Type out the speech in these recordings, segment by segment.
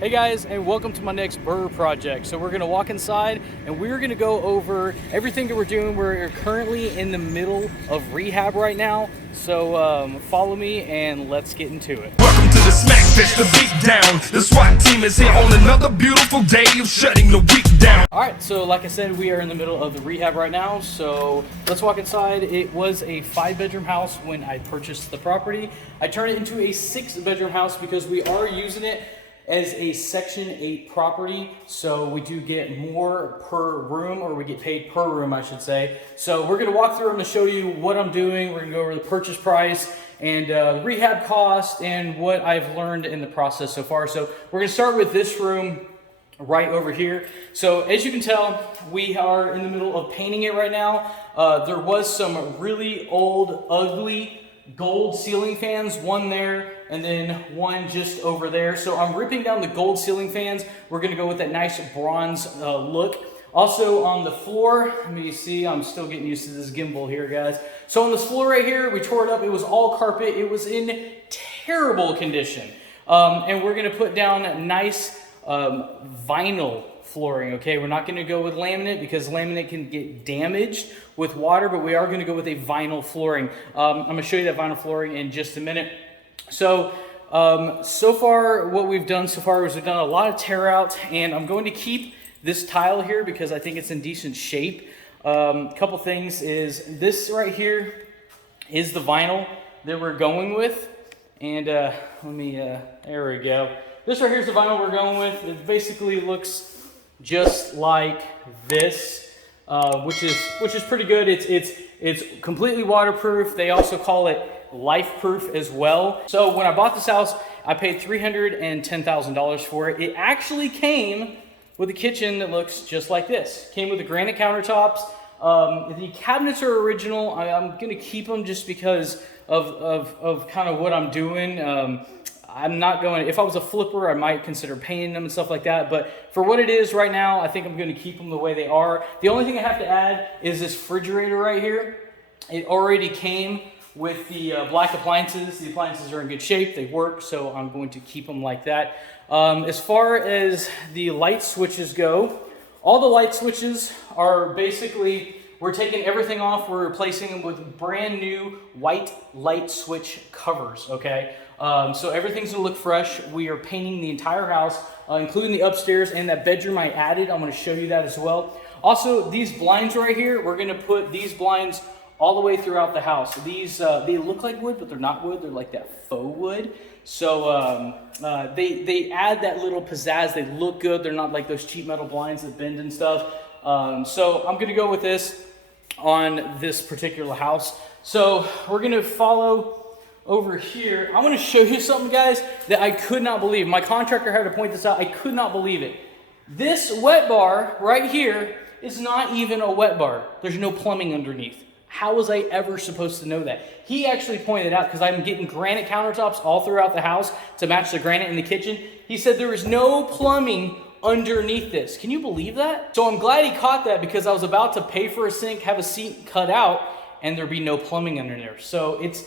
Hey guys, and welcome to my next BRRRR project. So we're gonna walk inside and we're gonna go over everything that we're doing. We're currently in the middle of rehab right now. So follow me and let's get into it. Welcome to the smack fest, the beat down. The SWAT team is here on another beautiful day of shutting the week down. All right, so like I said, we are in the middle of the rehab right now. So let's walk inside. It was a 5-bedroom house when I purchased the property. I turned it into a 6-bedroom house because we are using it as a Section 8 property, so we do get more per room, or we get paid per room, I should say. So we're gonna walk through and show you what I'm doing. We're gonna go over the purchase price and the rehab cost and what I've learned in the process so far. So we're gonna start with this room right over here. So as you can tell, we are in the middle of painting it right now. There was some really old, ugly gold ceiling fans, one there and then one just over there. So I'm ripping down the gold ceiling fans. We're gonna go with that nice bronze look. Also on the floor, let me see, I'm still getting used to this gimbal here, guys. So on this floor right here, we tore it up. It was all carpet. It was in terrible condition. And we're gonna put down nice vinyl flooring, okay? We're not gonna go with laminate because laminate can get damaged with water, but we are gonna go with a vinyl flooring. I'm gonna show you that vinyl flooring in just a minute. So, so far what we've done so far is we've done a lot of tear outs, and I'm going to keep this tile here because I think it's in decent shape. Couple things is this right here is the vinyl that we're going with. And there we go. This right here is the vinyl we're going with. It basically looks just like this, which is pretty good. It's completely waterproof. They also call it life proof as well. So when I bought this house, I paid $310,000 for it. It actually came with a kitchen that looks just like this. Came with the granite countertops. The cabinets are original. I'm gonna keep them just because of kind of what I'm doing. I'm not going, if I was a flipper, I might consider painting them and stuff like that. But for what it is right now, I think I'm going to keep them the way they are. The only thing I have to add is this refrigerator right here. It already came with the black appliances. The appliances are in good shape. They work, so I'm going to keep them like that. As far as the light switches go, all the light switches are basically, we're taking everything off. We're replacing them with brand new white light switch covers, okay? So everything's gonna look fresh. We are painting the entire house, including the upstairs and that bedroom I added. I'm gonna show you that as well. Also, these blinds right here, we're gonna put these blinds all the way throughout the house. These, they look like wood, but they're not wood. They're like that faux wood. So they add that little pizzazz. They look good. They're not like those cheap metal blinds that bend and stuff. So I'm gonna go with this on this particular house. So we're gonna follow over here. I want to show you something, guys, that I could not believe. My contractor had to point this out. I could not believe it. This wet bar right here is not even a wet bar. There's no plumbing underneath. How was I ever supposed to know that? He actually pointed out, because I'm getting granite countertops all throughout the house to match the granite in the kitchen. He said there is no plumbing underneath this. Can you believe that? So I'm glad he caught that, because I was about to pay for a sink, have a sink cut out, and there'd be no plumbing under there. So it's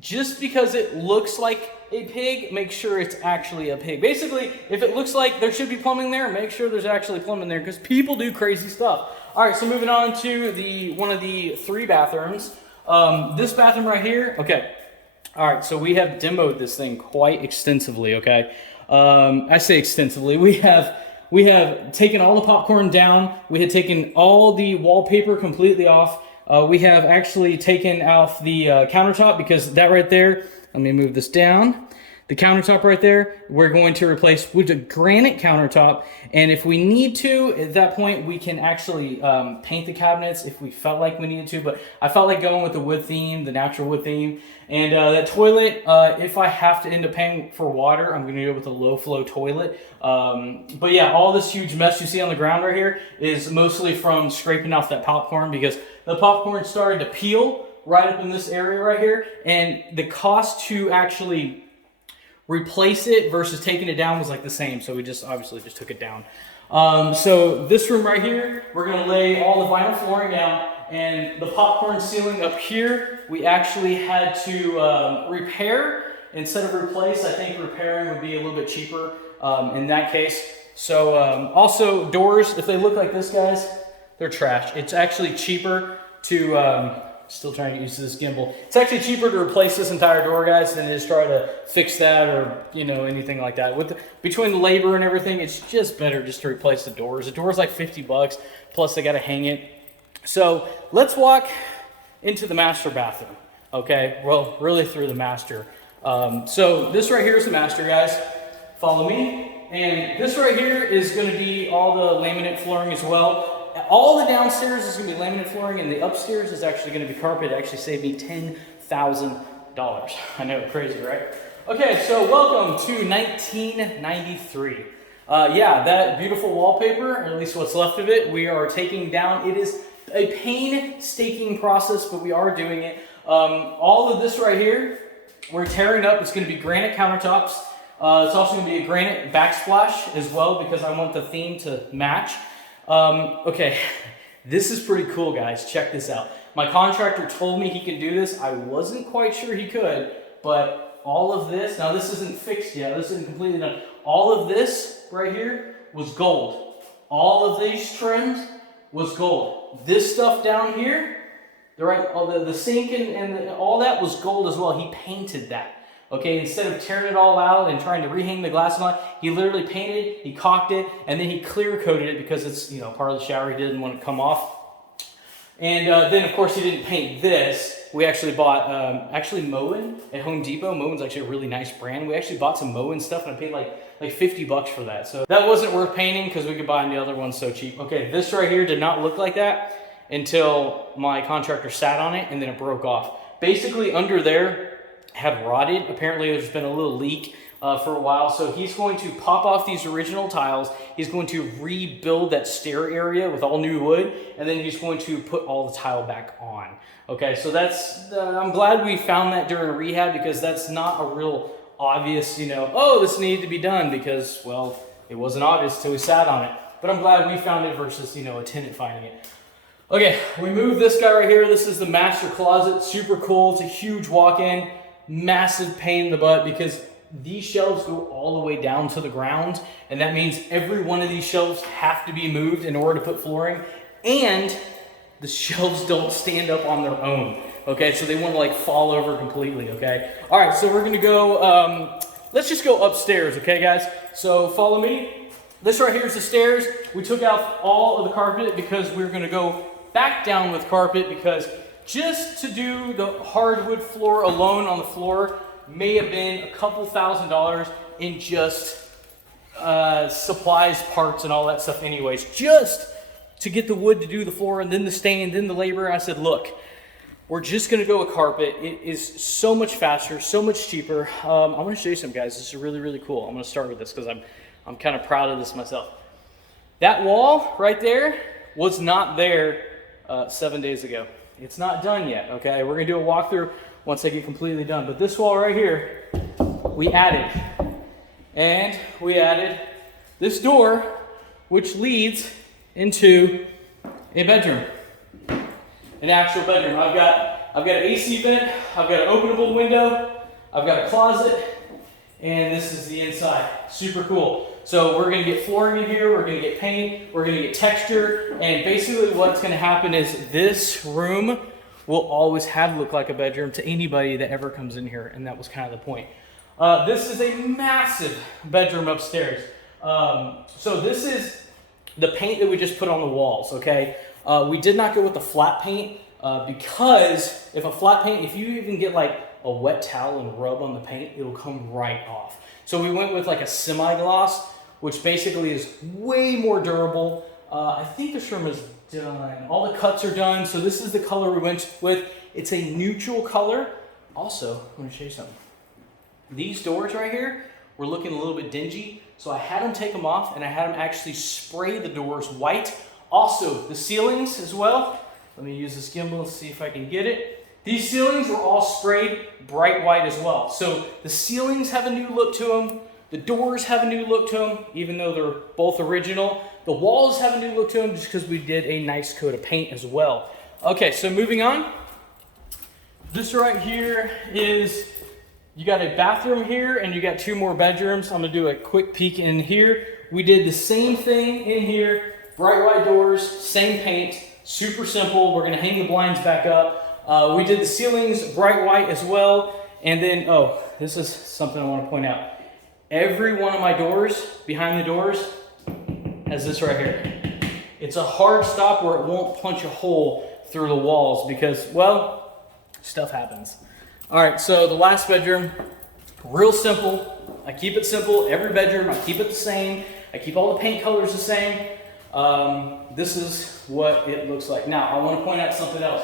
just because it looks like a pig, make sure it's actually a pig. Basically, if it looks like there should be plumbing there, make sure there's actually plumbing there, because people do crazy stuff. All right, so moving on to one of the 3 bathrooms. This bathroom right here, okay. All right, so we have demoed this thing quite extensively, okay? I say extensively. We have taken all the popcorn down. We had taken all the wallpaper completely off. We have actually taken off the countertop, because that right there, let me move this down. The countertop right there, we're going to replace with a granite countertop. And if we need to, at that point, we can actually paint the cabinets if we felt like we needed to. But I felt like going with the wood theme, the natural wood theme. And that toilet, if I have to end up paying for water, I'm going to go with a low flow toilet. But yeah, all this huge mess you see on the ground right here is mostly from scraping off that popcorn, because the popcorn started to peel right up in this area right here. And the cost to actually replace it versus taking it down was like the same. So we just obviously just took it down. So this room right here, we're going to lay all the vinyl flooring down, and the popcorn ceiling up here, we actually had to repair instead of replace. I think repairing would be a little bit cheaper. in that case. So also doors, if they look like this, guys, they're trash. It's actually cheaper to, still trying to get used to this gimbal. It's actually cheaper to replace this entire door, guys, than it is try to fix that or, you know, anything like that. Between the labor and everything, it's just better just to replace the doors. The door's like 50 bucks, plus they gotta hang it. So let's walk into the master bathroom, okay? Well, really through the master. So this right here is the master, guys. Follow me. And this right here is gonna be all the laminate flooring as well. All the downstairs is gonna be laminate flooring, and the upstairs is actually gonna be carpet. It actually saved me $10,000. I know, crazy, right? Okay, so welcome to 1993. Yeah, that beautiful wallpaper, or at least what's left of it, we are taking down. It is a painstaking process, but we are doing it. All of this right here, we're tearing up. It's gonna be granite countertops. It's also gonna be a granite backsplash as well, because I want the theme to match. Okay, this is pretty cool, guys. Check this out. My contractor told me he can do this. I wasn't quite sure he could, but all of this, now this isn't fixed yet. This isn't completely done. All of this right here was gold. All of these trims was gold. This stuff down here, the sink and all that was gold as well. He painted that. Okay, instead of tearing it all out and trying to rehang the glass on it, he literally painted, he caulked it, and then he clear coated it because it's, you know, part of the shower. He didn't want to come off. And then of course he didn't paint this. We actually bought, Moen at Home Depot. Moen's actually a really nice brand. We actually bought some Moen stuff, and I paid like 50 bucks for that. So that wasn't worth painting because we could buy the other ones so cheap. Okay, this right here did not look like that until my contractor sat on it, and then it broke off. Basically under there have rotted. Apparently there's been a little leak for a while. So he's going to pop off these original tiles. He's going to rebuild that stair area with all new wood, and then he's going to put all the tile back on. Okay, so that's, I'm glad we found that during rehab, because that's not a real obvious, you know, oh, this needed to be done, because, well, it wasn't obvious until we sat on it. But I'm glad we found it versus, you know, a tenant finding it. Okay, we moved this guy right here. This is the master closet. Super cool. It's a huge walk-in. Massive pain in the butt, because these shelves go all the way down to the ground, and that means every one of these shelves have to be moved in order to put flooring, and the shelves don't stand up on their own. Okay, so they want to like fall over completely. Okay, all right, so we're gonna go, let's just go upstairs. Okay, guys, so follow me. This right here is the stairs. We took out all of the carpet because we're gonna go back down with carpet, because just to do the hardwood floor alone on the floor may have been a couple $1,000s in just supplies, parts, and all that stuff anyways, just to get the wood to do the floor, and then the stain, then the labor. I said, look, we're just gonna go with carpet. It is so much faster, so much cheaper. I wanna show you some, guys. This is really, really cool. I'm gonna start with this because I'm kind of proud of this myself. That wall right there was not there 7 days ago. It's not done yet, okay? We're gonna do a walkthrough once I get completely done. But this wall right here, we added. And we added this door, which leads into a bedroom. An actual bedroom. I've got an AC vent, I've got an openable window, I've got a closet, and this is the inside. Super cool. So we're gonna get flooring in here, we're gonna get paint, we're gonna get texture, and basically what's gonna happen is this room will always look like a bedroom to anybody that ever comes in here, and that was kind of the point. This is a massive bedroom upstairs. So this is the paint that we just put on the walls, okay? We did not go with the flat paint because if you even get like a wet towel and rub on the paint, it'll come right off. So we went with like a semi-gloss, which basically is way more durable. I think this room is done. All the cuts are done. So this is the color we went with. It's a neutral color. Also, I'm gonna show you something. These doors right here were looking a little bit dingy. So I had them take them off, and I had them actually spray the doors white. Also, the ceilings as well. Let me use this gimbal to see if I can get it. These ceilings were all sprayed bright white as well. So the ceilings have a new look to them. The doors have a new look to them, even though they're both original. The walls have a new look to them just because we did a nice coat of paint as well. Okay, so moving on. This right here is You got a bathroom here and you got 2 more bedrooms. I'm gonna do a quick peek in here. We did the same thing in here, bright white doors, same paint, super simple. We're gonna hang the blinds back up. We did the ceilings bright white as well. And then, oh, this is something I wanna point out. Every one of my doors, behind the doors, has this right here. It's a hard stop where it won't punch a hole through the walls because, well, stuff happens. All right, so the last bedroom, real simple. I keep it simple. Every bedroom, I keep it the same. I keep all the paint colors the same. This is what it looks like. Now, I want to point out something else.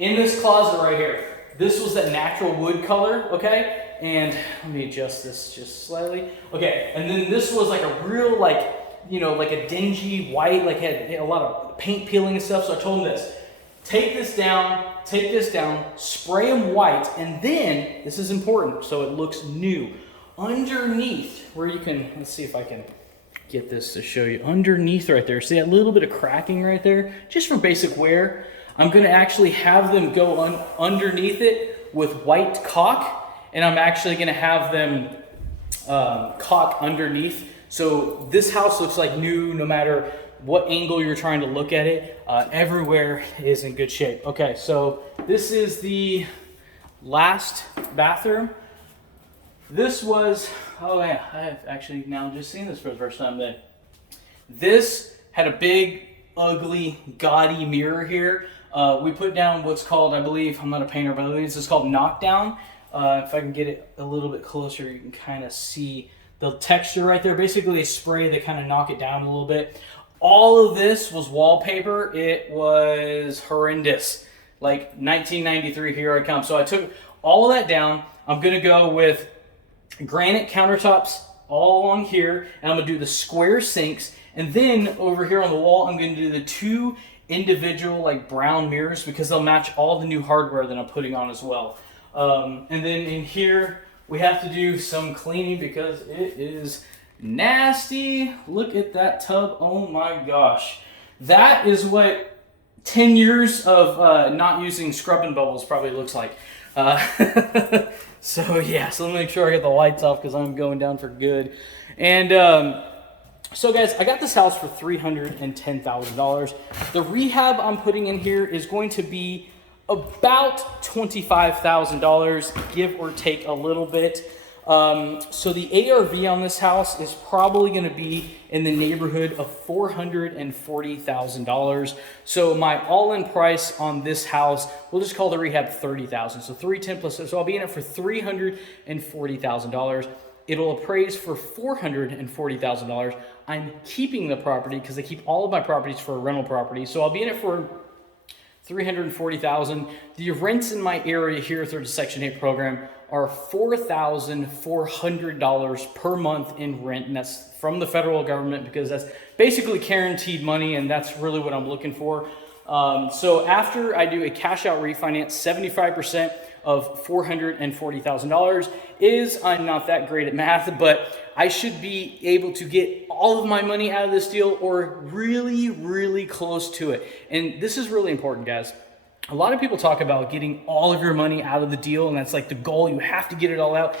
In this closet right here, this was that natural wood color, okay? And let me adjust this just slightly. Okay, and then this was like a real, like, you know, like a dingy white, like had a lot of paint peeling and stuff. So I told him this, take this down, spray them white, and then, this is important, so it looks new. Underneath, where you can, let's see if I can get this to show you. Underneath right there, see that little bit of cracking right there? Just for basic wear, I'm gonna actually have them go underneath it with white caulk, and I'm actually gonna have them caulk underneath. So this house looks like new no matter what angle you're trying to look at it. Everywhere is in good shape. Okay, so this is the last bathroom. This was, oh yeah, I have actually now just seen this for the first time then. This had a big, ugly, gaudy mirror here. We put down what's called, I believe, I'm not a painter, but I believe this is called knockdown. If I can get it a little bit closer, you can kind of see the texture right there. Basically, they spray, they kind of knock it down a little bit. All of this was wallpaper. It was horrendous. Like 1993, here I come. So I took all of that down. I'm gonna go with granite countertops all along here, and I'm gonna do the square sinks. And then over here on the wall, I'm gonna do the 2 individual like brown mirrors because they'll match all the new hardware that I'm putting on as well. And then in here, we have to do some cleaning because it is nasty. Look at that tub. Oh my gosh. That is what 10 years of not using scrubbing bubbles probably looks like. So yeah, so let me make sure I get the lights off because I'm going down for good. And so guys, I got this house for $310,000. The rehab I'm putting in here is going to be about $25,000, give or take a little bit. So the ARV on this house is probably going to be in the neighborhood of $440,000. So my all-in price on this house, we'll just call the rehab $30,000. So 310 plus, so I'll be in it for $340,000. It'll appraise for $440,000. I'm keeping the property because I keep all of my properties for a rental property. So I'll be in it for $340,000. The rents in my area here through the Section 8 program are $4,400 per month in rent, and that's from the federal government because that's basically guaranteed money, and that's really what I'm looking for. So after I do a cash out refinance, 75% of $440,000 is, I'm not that great at math, but I should be able to get all of my money out of this deal or really, really close to it. And this is really important, guys. A lot of people talk about getting all of your money out of the deal, and that's like the goal. You have to get it all out.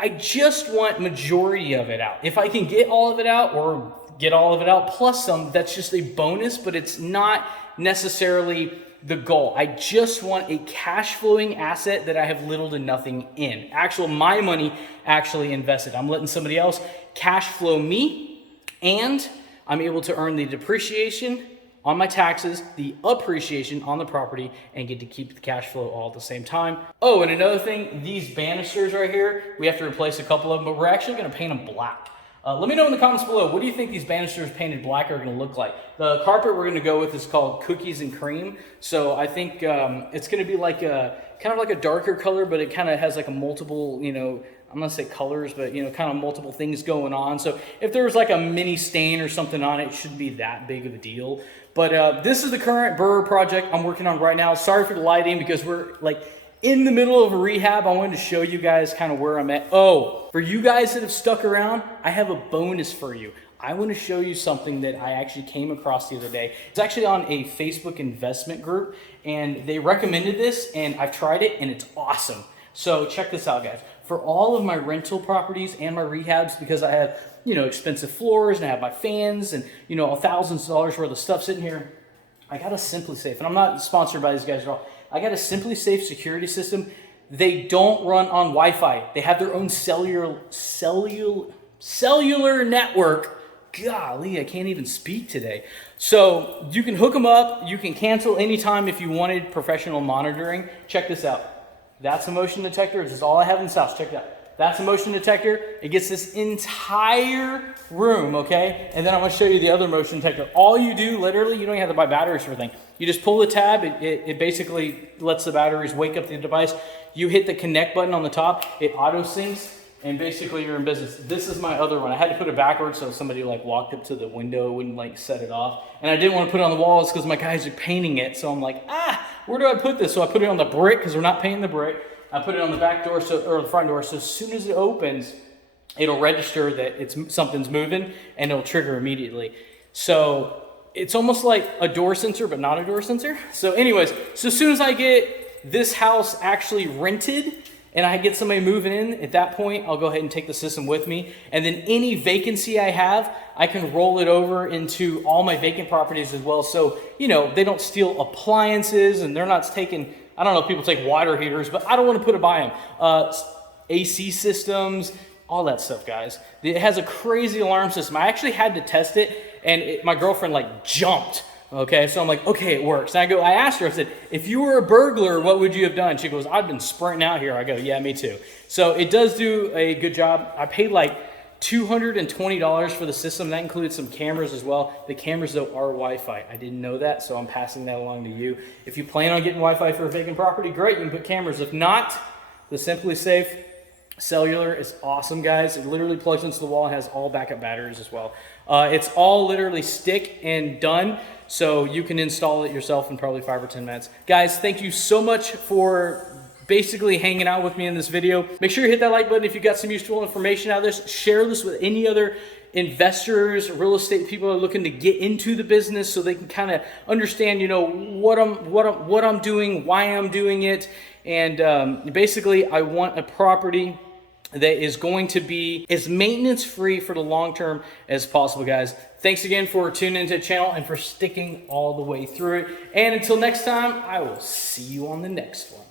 I just want majority of it out. If I can get all of it out or get all of it out plus some, that's just a bonus, but it's not necessarily the goal. I just want a cash flowing asset that I have little to nothing in. My money actually invested. I'm letting somebody else cash flow me, and I'm able to earn the depreciation on my taxes, the appreciation on the property, and get to keep the cash flow all at the same time. Oh, and another thing, these banisters right here, we have to replace a couple of them, but we're actually gonna paint them black. Let me know in the comments below, what do you think these banisters painted black are gonna look like? The carpet we're gonna go with is called Cookies and Cream. So I think it's gonna be like kind of like a darker color, but it kind of has like a multiple, I'm gonna say colors, but kind of multiple things going on. So if there was like a mini stain or something on it, it shouldn't be that big of a deal. But this is the current BRRRR project I'm working on right now. Sorry for the lighting because we're like in the middle of a rehab. I wanted to show you guys kind of where I'm at. Oh, for you guys that have stuck around, I have a bonus for you. I want to show you something that I actually came across the other day. It's actually on a Facebook investment group, and they recommended this, and I've tried it, and it's awesome. So check this out, guys. For all of my rental properties and my rehabs, because I have, you know, expensive floors and I have my fans and, you know, thousands of dollars worth of stuff sitting here, I got a Simply Safe, and I'm not sponsored by these guys at all. I got a Simply Safe security system. They don't run on Wi-Fi. They have their own cellular network. Golly, I can't even speak today. So you can hook them up. You can cancel anytime if you wanted professional monitoring. Check this out. That's a motion detector. This is all I have in this house. Check it out. That's a motion detector. It gets this entire room, okay? And then I'm gonna show you the other motion detector. All you do, literally, you don't even have to buy batteries for anything. You just pull the tab. It basically lets the batteries wake up the device. You hit the connect button on the top. It auto syncs. And basically you're in business. This is my other one. I had to put it backwards so if somebody like walked up to the window, wouldn't like set it off. And I didn't want to put it on the walls because my guys are painting it. So I'm like, where do I put this? So I put it on the brick because we're not painting the brick. I put it on the back door, or the front door. So as soon as it opens, it'll register that something's moving and it'll trigger immediately. So it's almost like a door sensor, but not a door sensor. So anyways, so as soon as I get this house actually rented, and I get somebody moving in, at that point, I'll go ahead and take the system with me. And then any vacancy I have, I can roll it over into all my vacant properties as well. So, you know, they don't steal appliances and they're not taking, I don't know if people take water heaters, but I don't want to put it by them. AC systems, all that stuff, guys. It has a crazy alarm system. I actually had to test it, and my girlfriend like jumped. Okay, so I'm like, okay, it works. And I asked her, I said, if you were a burglar, what would you have done? She goes, I've been sprinting out here. I go, yeah, me too. So it does do a good job. I paid like $220 for the system. That included some cameras as well. The cameras, though, are Wi-Fi. I didn't know that, so I'm passing that along to you. If you plan on getting Wi-Fi for a vacant property, great, you can put cameras. If not, the Simply Safe cellular is awesome, guys. It literally plugs into the wall and has all backup batteries as well. It's all literally stick and done, so you can install it yourself in probably 5 or 10 minutes. Guys, thank you so much for basically hanging out with me in this video. Make sure you hit that like button if you got some useful information out of this. Share this with any other investors, real estate people are looking to get into the business so they can kind of understand, you know, what I'm doing, why I'm doing it. And basically, I want a property that is going to be as maintenance free for the long term as possible, guys. Thanks again for tuning into the channel and for sticking all the way through it. And until next time, I will see you on the next one.